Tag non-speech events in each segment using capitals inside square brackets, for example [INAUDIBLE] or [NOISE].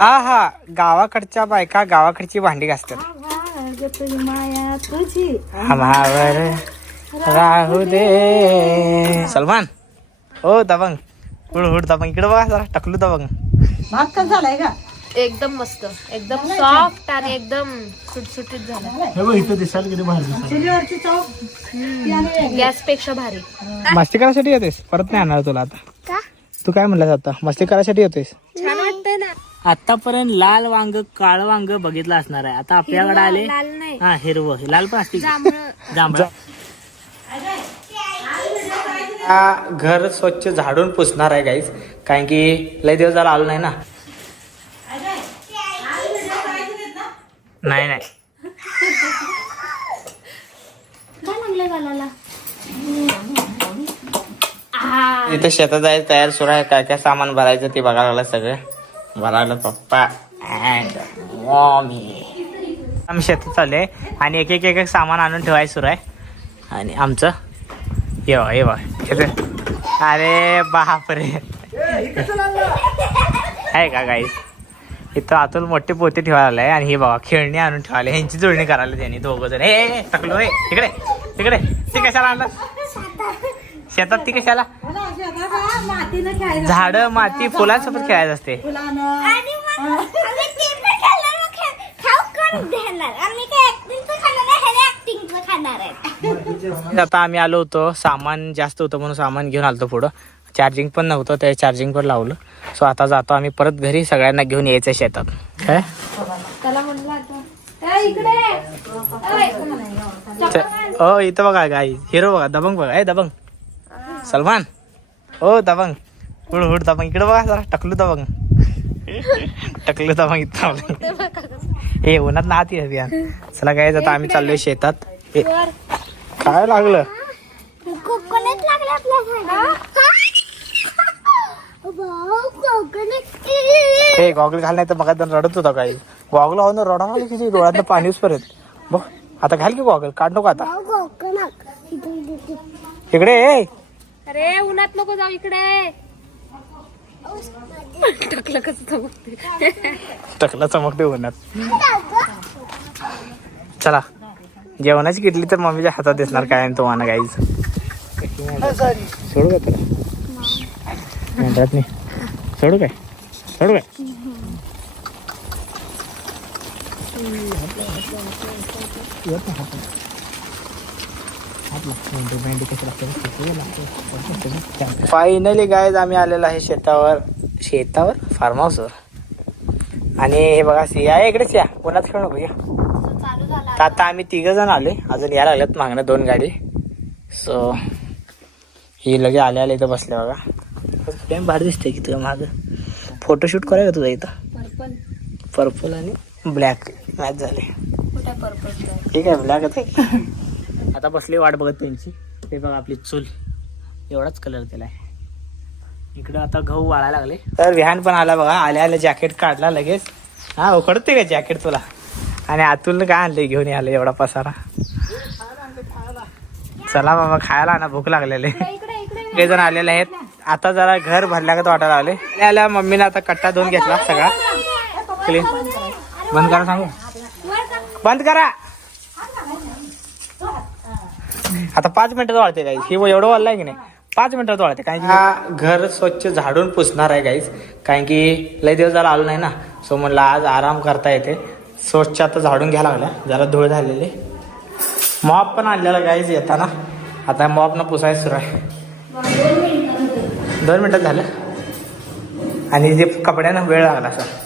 आ हा गावाकडच्या बायका गावाकडची भांडी घासतात. माया तुझी आम्हावर राहू दे. सलमान हो दबंग. हुड हुड दबंग. इकडे बघा जरा टकलू दबंग. भात का झालाय का? एकदम मस्त. एकदम सॉफ्ट आणि एकदम सुटसुटीत झाला. चुलीवरची चव गॅसपेक्षा भारी. मस्ती करायसाठी येतेस? परत नाही आणणार तुला आता. तू काय म्हणलास आता? मस्ती करायसाठी ना आतापर्यंत लाल वांग काळ वांग बघितलं असणार आहे. आता आपल्याकडे आले लाल नाही. हा हिरवं. लाल पण असते जांभळं. हा घर स्वच्छ झाडून पुसणार आहे गाईज कारण की लय दिवस झाला आलो नाही ना. नाही नाही. इथे शेतात जायचं तयार सुरू आहे. काय काय सामान भरायचं ते बघायला लागलं सगळं. भरायला पप्पा. अँड मॉमी आम्ही शेतात चालले आणि एक एक एक एक सामान आणून ठेवायचं सुरू आहे. आणि आमचं? येवा येवा ये अरे बापरे. आहे का काही इथं आतून मोठे पोते ठेवायला आहे आणि हे बाबा खेळणी आणून ठेवाले ह्यांची जुळणी करायला त्यांनी दोघं जण. हे टाकलो हे तिकडे तिकडे ती कशाला आणलं? शेतात ती कशाला? झाड माती फुलांसोबत खेळायचं असते. फुलानं आता आम्ही आलो होतो सामान जास्त होतं म्हणून सामान घेऊन आलतो पुढं. चार्जिंग पण नव्हतं ते चार्जिंग पण लावलं. सो आता जातो आम्ही परत घरी सगळ्यांना घेऊन यायचं शेतात. काय? त्याला म्हणलं आता "ए, इकडे! च- ओ इथं बघा गाई. हिरो बघा दबंग बघा. ए दबंग. सलमान. ओ दबंग. हुड हुड दबंग. इकडे बघा जरा टकलू दबंग. टकलू दबंग इथं. ए उन्हात ना आत ये चला काय आता आम्ही चाललोय शेतात. काय लागलं? हे गॉगल घाल नाही तर मग रडत होता काही. गॉगल लावून रडा किती? डोळ्यात पाणीच परत बघ आता घाल की गॉगल. काढ नको आता. इकडे. अरे उन्हात नको जाऊ इकडे. टाकलं कसं चमकते टकला चमकते उन्हात. चला जेवणाची किटली तर मम्मीच्या हातात दिसणार काय तुम्हाला काहीच सोडू का तुला? म्हणतात नाही सोडू काय? सोडू काय? फायनली गायज आम्ही आलेलो आहे शेतावर. शेतावर? फार्म हाऊसवर आणि हे बघा आहे इकडेच या कोणाच खेळ नको या. तर आता आम्ही तिघ जण आले अजून यायला लागल्यात मागणं दोन गाडी. सो ही लगे आले आले इथं बसले बघा. टाइम भारी दिसते की तुझ्या मागं. फोटोशूट करायचं तुझा इथं? पर्पल पर्पल आणि ब्लॅक मॅच झाले. ठीक आहे ब्लॅकच आहे. [LAUGHS] आता बसली वाट बघत त्यांची. ते बघा आपली चूल. एवढाच कलर दिलाय. इकडं आता गहू वाळायला लागले. तर विहान पण आला बघा. आल्या आल्या जॅकेट काढला लगेच. हा उकडते का जॅकेट तुला? आणि आतून काय आणले घेऊन आलं एवढा पसारा? चला बाबा खायला ना भूक लागलेले. इकडे काही जण आलेले आहेत. आता जरा घर भरल्यागत वाटायला आले आल्या आल्या मम्मीने आता कट्टा धुवून घेतला सगळा. क्लीन बंद करा सांगू? बंद करा. आता पाच मिनिटात वाढते गाईस हे एवढं वाढलंय की नाही? पाच मिनिटात वाढते. कारण की हा घर स्वच्छ झाडून पुसणार आहे गाईस कारण की लय दिवस झाला आलो नाही ना. सो म्हणलं आज आराम करता येते. स्वच्छ आता झाडून घ्यायला लागला जरा धूळ झालेले. मॉप पण आणलेला गाईज येताना. आता मॉपनं पुसायचं सुरू आहे. दोन मिनिटात झालं. आणि जे कपड्यानं वेळ लागला सर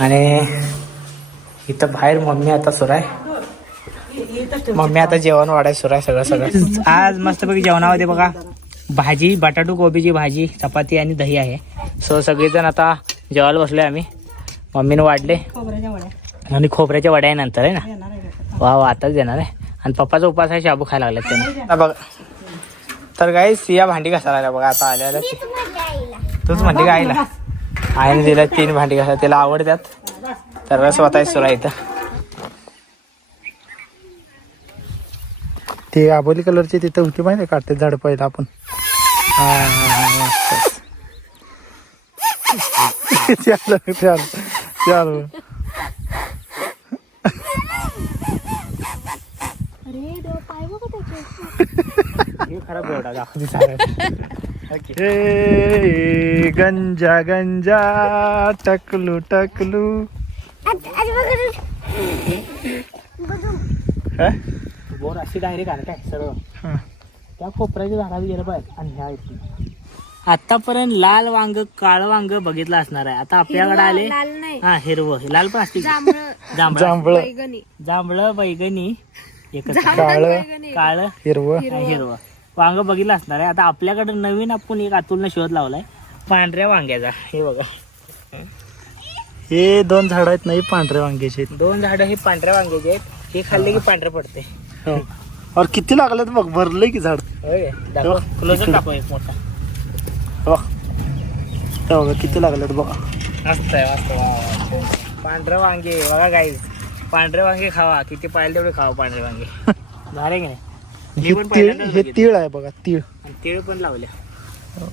आणि इथं बाहेर मम्मी आता सुरू आहे मम्मी आता जेवण वाढायचं सुरू आहे सगळं सगळं. आज मस्तपैकी जेवणामध्ये बघा भाजी बटाटू कोबीची भाजी चपाती आणि दही आहे. सो सगळेजण आता जेवायला बसलोय आम्ही. मम्मीनं वाढले. आणि खोबऱ्याच्या वड्या आहे नंतर आहे ना? वा वा आताच देणार आहे. आणि पप्पाचा उपास आहे शाबू खायला लागला त्याने. बघा. तर काही सिया भांडी घासायला लागल्या. बघा आता आल्या तूच म्हणली का आईला आईने दिल्या तीन भांडी घासा तिला आवडतात. तर स्वतः सुरू आहे इथं ते आबोली कलरची तिथं होती माहिती काढते झाड पहिलं आपण. चालो चालो चालो गंजा गंजा टकलू टकलू. बोर अशी डायरेक्ट आण काय सरळ. हा. त्या कोपऱ्याच्या झाडाला गेलं पाहिजे आणि ह्या इथून आतापर्यंत लाल वांग काळ वांग बघितलं असणार आहे. आता आपल्याकडे आले लाल नाही. हा हिरवं. हे लाल पण असते जांभळ. जांभळ जांभळ बैगणी जांभळ बैगणी एकच काळ. काळ हिरवं. हिरवं. वांग बघितलं असणार आहे. आता आपल्याकडे नवीन आपण एक अतुलनं शोध लावलाय. पांढऱ्या वांग्याचा. हे बघा. हे दोन झाड आहेत नाही पांढऱ्या वांग्याचे दोन झाडं हे पांढऱ्या वांग्याचे आहेत. हे खाल्ले की पांढरे पडते हो. और किती लागलेत बघ भरलंय की झाड. होय दाखव. क्लोजर टाकू एक मोठा. बघ बघा किती लागलेत बघा. मस्त आहे मस्त वा, वा, वा. पांढरे वांगे बघा गाईज पांढरे वांगे खावा. किती पाहिजे तेवढे खावा पांढरे वांगे. झाले की नाही? हे पण तीळ पहिल्यांदाच हे बघितलं. तीळ आहे बघा तीळ. आणि तिळ पण लावले. हे.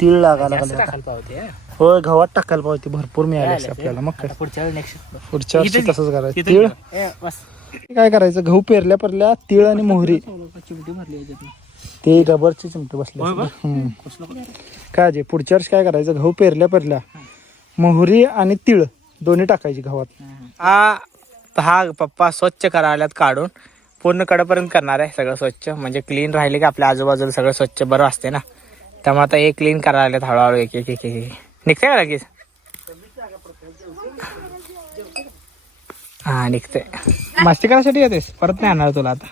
तीळ लागायला लागले. आता. हा. होय गव्हात टाकायला पाहिजे भरपूर मिळाले? आपल्याला मग काय? पुढच्या वेळी नेक्स्ट पुढच्या वर्षी तसंच करायचं. तीळ? बस. काय करायचं? गहू पेरल्या पेरल्या तीळ आणि मोहरी. चिमटी ते रबरची चिमटे बसले काय जे पुढच्या वर्षी काय करायचं? गहू पेरल्या पेरल्या मोहरी आणि तीळ दोन्ही टाकायची गव्हात. हा हा. पप्पा स्वच्छ करायलात काढून. पूर्ण कडेपर्यंत करणार आहे सगळं स्वच्छ. म्हणजे क्लीन राहिले की आपल्या आजूबाजूला सगळं स्वच्छ बरं असते ना? त्यामुळे आता हे क्लीन करायला लागलेत हळूहळू एक एक एक एक निघते का लगेच? हा निघते मस्ती करायसाठी येतोयस? परत नाही आणणार तुला आता.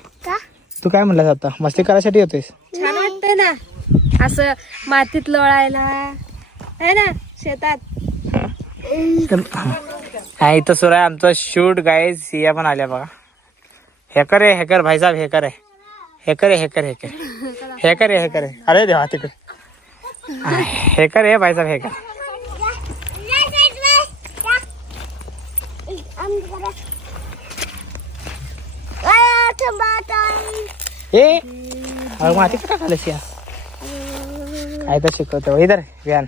तू काय म्हणलास आता? मस्ती करायसाठी येतोयस? छान वाटतंय ना. असं मातीत लोळायला. है ना? शेतात. हा. इथं सुरू आहे आमचं शूट गाईज सिया पण आल्या बघा. हेकर आहे हेकर भाईसाहेब हेकर आहे हेकर आहे हेकर हेकर हेकर आहे हेकर आहे अरे देवा तिकडे. हे हेकर आहे हे कर. ए अरे माती का टाकायला या काय तर शिकवतो. इधर व्यान.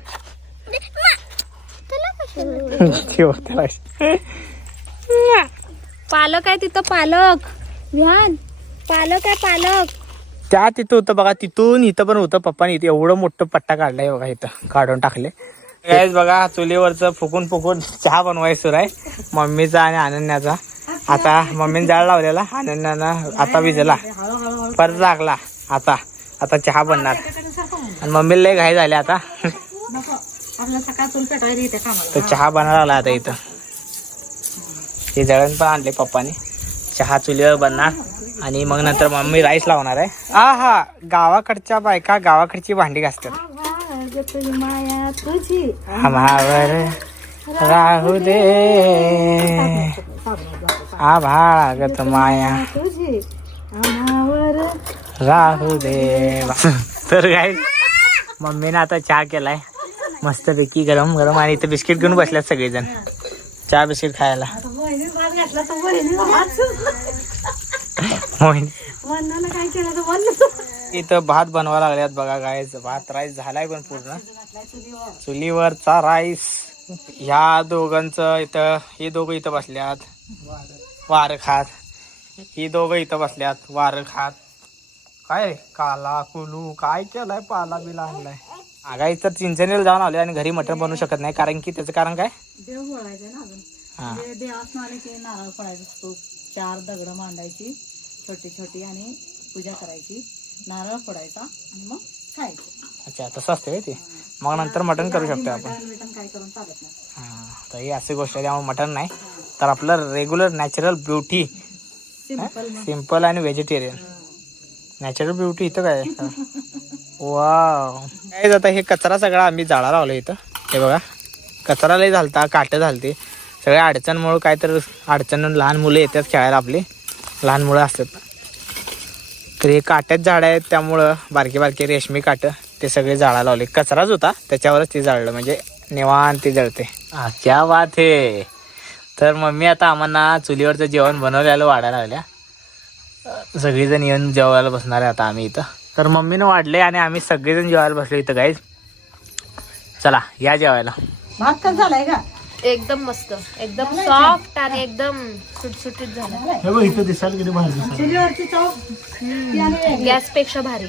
पालक आहे तिथं पालक. विहान पालक आहे पालक. त्या तिथं होतं बघा तिथून इथं पण होतं पप्पानी इथे एवढं मोठं पट्टा काढलाय बघा इथं काढून टाकले. गाईज बघा चुलीवरचं फुकून फुकून चहा बनवायचं सुरू आहे. मम्मीचा आणि अनन्याचा. आता मम्मीने जाळ लावलेला अनन्यानं आता विजला परत लागला आता आता चहा बनणार. आणि मम्मीला लय घाई झाले आता. तर चहा बनायला आला आता इथं. हे जळण पण आणले पप्पाने. चहा चुलीवर बनणार. आणि मग नंतर मम्मी राईस लावणार आहे. हा हा. गावाकडच्या बायका गावाकडची भांडी घासतात. माया तुझी आभावर राहू दे. आभाळागत माया. राहू दे. [LAUGHS] तर काय मम्मीने आता चहा केलाय. मस्तपैकी गरम गरम आणि इथं बिस्किट घेऊन बसल्यात सगळेजण. चहा बिस्किट खायला वहिनी भात घातला तर वहिनी भात मोहिनी वंदानं काय केलं तर इथं भात बनवा लागल्यात बघा गायच भात राईस झालाय पण पूर्ण. चुलीवरचा राईस ह्या दोघांचं इथं हे दोघं इथं बसल्यात. वार खात. ही दोघं इथं बसल्यात. वार खात. काय काला कुलू काय केलाय? पाला बिला आणलाय. आगा इथं चिंचणीला जाऊन आलोय आणि घरी मटण बनवू शकत नाही. कारण की त्याचं कारण काय? देव बोलायचं ना अजून. ते देवास आले की नारळ पडायचं चार दगड मांडायची. छोटी छोटी आणि पूजा करायची. नारळ फोडायचा आणि मग खायचं. अच्छा तसं असते ते? मग नंतर मटण करू शकतो आपण. मटण बिटण काय करून चालत नाही. हा तर ही अशी गोष्ट आहे त्यामुळे मटण नाही. तर आपलं regular natural beauty simple simple आणि व्हेजिटेरियन नॅचरल ब्युटी इथं काय? वाव काय आता हे कचरा सगळा आम्ही जाळा लावला इथं. हे बघा. कचरा लय झालता काटे झालते. सगळ्या अडचणमुळं काय तर अडचण लहान मुलं येतात खेळायला आपली. लहान मुलं असतात. तर हे काट्यात झाडं आहेत त्यामुळं बारके बारके रेशमी काटं ते सगळे जाळा लावले. कचराच होता त्याच्यावरच ते जाळलं म्हणजे निवांत ते जळते. हा क्या बात हे. तर मम्मी आता आम्हाला चुलीवरचं जेवण बनवलेलं वाढायला लागल्या. सगळेजण येऊन जेवायला बसणार आहे आता आम्ही इथं. तर मम्मीनं वाढले आणि आम्ही सगळेजण जेवायला बसलो इथं गाईज चला या जेवायला. भात कसा झालाय का? एकदम मस्त. एकदम सॉफ्ट आणि एकदम सुटसुटीत झाला. हे बघ इथं दिसायला किती भारी दिसायला. चुलीवरची चव. गॅसपेक्षा भारी.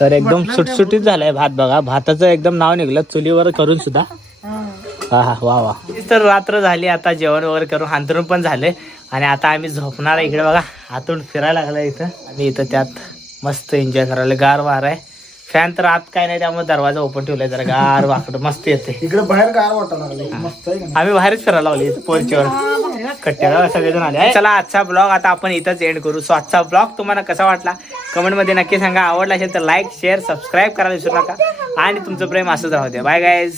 तर एकदम सुटसुटीत झालाय भात बघा. भाताचं एकदम नाव निघलं चुलीवर करून सुद्धा. हा. हा वा वा. तर रात्र झाली आता जेवण वगैरे करून अंतरून पण झाले. आणि आता आम्ही झोपणार आहे इकडे बघा. आतून फिरायला लागला इथं. आणि इथं त्यात मस्त एन्जॉय करायला गार वार आहे. फॅन तर आत काय नाही त्यामुळे दरवाजा ओपन ठेवलाय जरा. गार वाकड मस्त येते इकडे बाहेर गार वाटायला लागले मस्त आहे का नाही? आम्ही बाहेरच फिरायला लावली पोरच्यावर कट्ट्याला सगळेजण आले. चला आजचा ब्लॉग आता आपण इथंच एंड करू. सो आजचा ब्लॉग तुम्हाला कसा वाटला? कमेंटमध्ये नक्की सांगा. आवडला असेल तर लाईक शेअर सबस्क्राईब करायला विसरू नका. आणि तुमचं प्रेम असंच राहू द्या. Bye guys